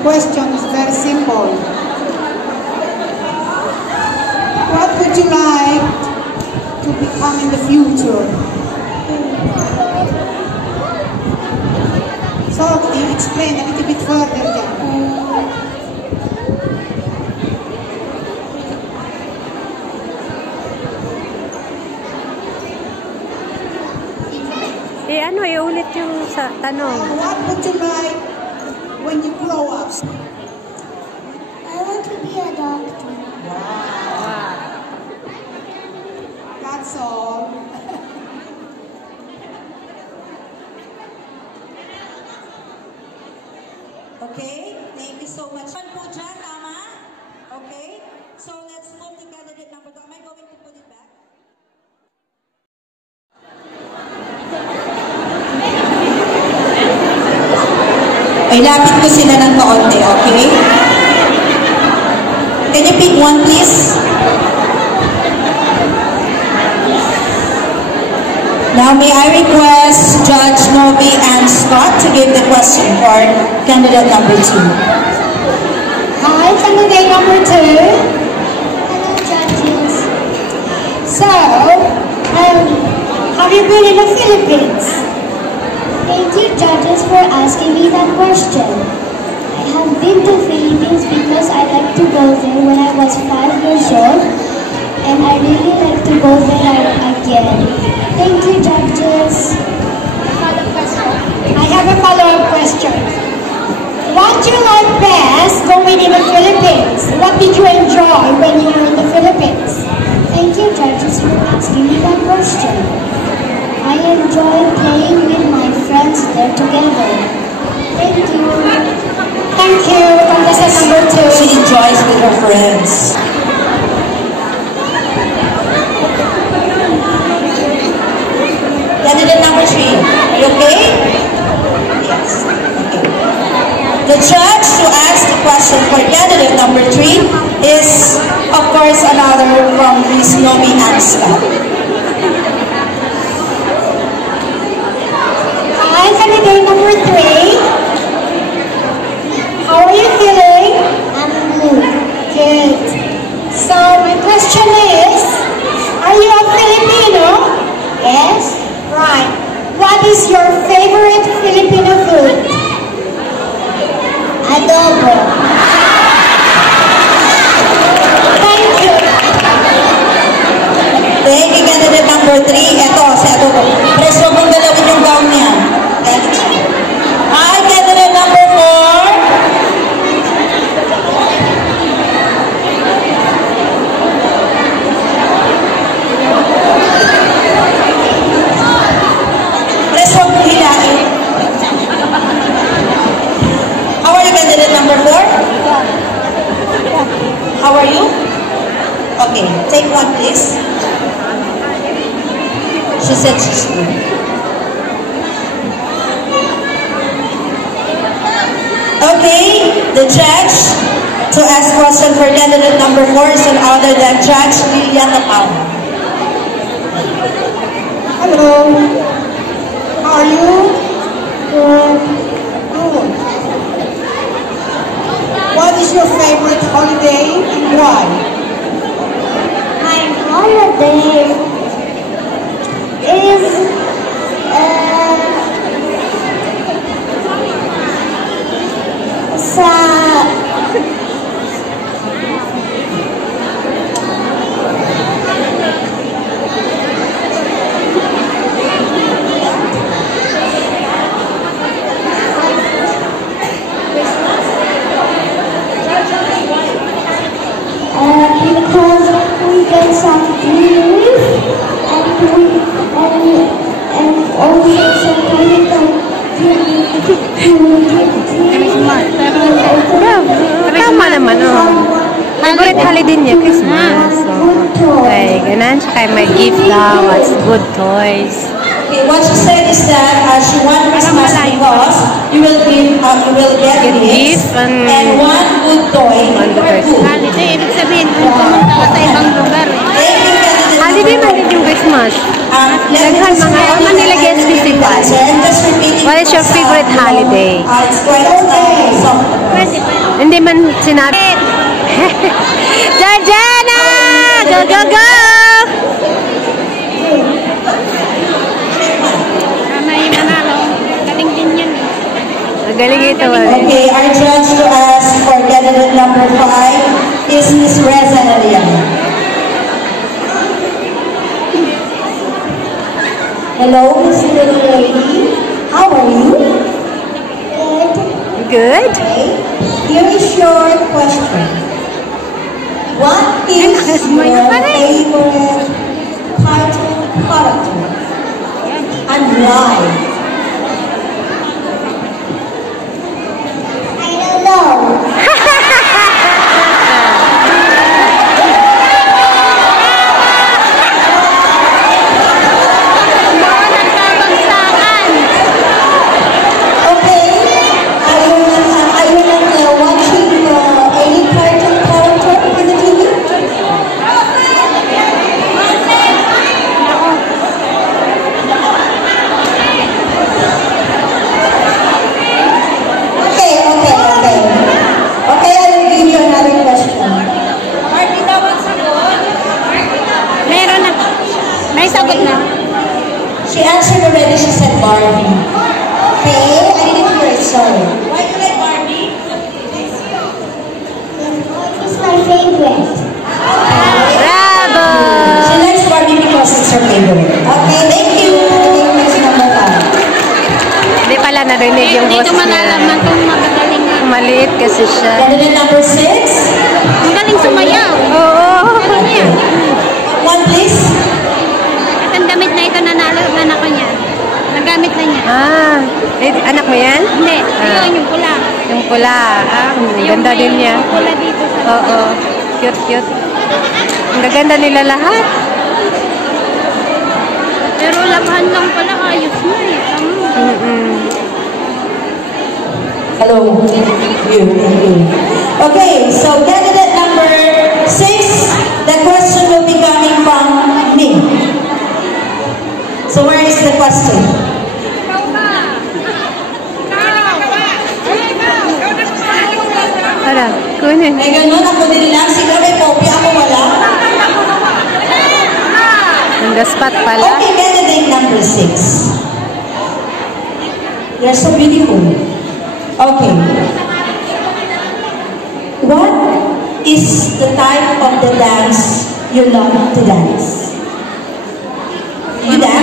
question is very simple. What would you like to become in the future? So, can you explain a little bit further, Jan? Ano, iulit yung sa tanong. What would you like when you grow up? I want to be a doctor. Wow. That's all. Okay, thank you so much. Tama? Okay, so let's move to candidate number 2. Am I going to put it back? Ay, lapit ko sila ng kaunti, okay? Can you pick one, please? Now, may I request Judge Novi and Scott to give the question for candidate number 2. Hi, candidate number 2. Hello, judges. So, have you been in the Philippines? Thank you, judges, for asking me that question. I have been to Philippines because I like to go there when I was 5 years old, and I really like to go there again. Thank you, judges. I have a follow-up question. What do you like best going in the Philippines? What did you enjoy when you were in the Philippines? Thank you, judges, for asking me that question. I enjoy playing with my friends there together. Thank you. Thank you. Contestant number 2. She enjoys with her friends. Candidate number 3. Are you okay? Yes. Okay. The judge who asked the question for candidate number 3 is, of course, another from Miss Novi and Scott. Hi, candidate number 3. How are you feeling? I'm good. Good. So, my question is, are you a Filipino? Yes? Right. What is your favorite Filipino food? Adobo. Thank you. Thank you, candidate number 3. Ito, si Adobo. Press mo kung galawin yung gown niya. Hi, candidate number 4. Press mo kung hilain. How are you, candidate number 4? How are you? Okay, take one, please. She said she's good. Okay, the judge to ask question for candidate number 4 is none other than Judge Lilian Tapao. Hello. How are you? Good. What is your favorite holiday and why? My holiday is sa because we get some leaf and also some chemical Tama naman, favorite holiday niya, Christmas. So, okay, ganun. Tsaka may gift daw, what's good toys. Okay, what she said is that she wants Christmas because you will get gifts and one good toy per food. Holiday, ibig sabihin, pumunta ka sa ibang lugar. Holiday man din yung Christmas. Naghan mga Manila Gets Festival. What is your favorite favorite holiday? It's quite so. Hindi man sinabi. Georgiana! Go, go, go! Galing ito. Okay, our judge to ask for candidate number 5 is Ms. Reza Nalia. Hello, Ms. Little Lady. How are you? Good. Okay. Here is your question. What is your favorite cartoon character and why? I don't know. Okay. Are you not watching any cartoon character in the TV? Okay. Okay, I will give you another question. Meron na. May sagot na. She answered already, she said Barbie. Okay, I didn't hear it, sorry. Why do you like Barbie? It's my favorite. Bravo! She likes Barbie because it's her favorite. Okay, thank you. Next number 5. Hindi pala narinig yung boss Dito malalaman niya. kung magagaling nga. Maliit kasi siya. Candidate number 6. Magaling sumayaw. Oo. Niya. One, please. At ang damit na ito nanalo ang anak ko niya. Nagamit na niya. Ah, anak mo yan? Hindi, ayun yung pula. Yung pula. Ah, ang Yung ganda may din niya. pula dito sa Oo. Cute. Ang gaganda nila lahat. Pero labahan lang pala, ayos na eh. Hello. You. Okay, so candidate number 6, the question will be coming from me. So where is the question? Para, kunin. May ganun, ako din lang. Sila may kopya, ako wala. On the spot pala. Okay, candidate number 6. You're so beautiful. Okay. What is the type of the dance you love to dance? You dance?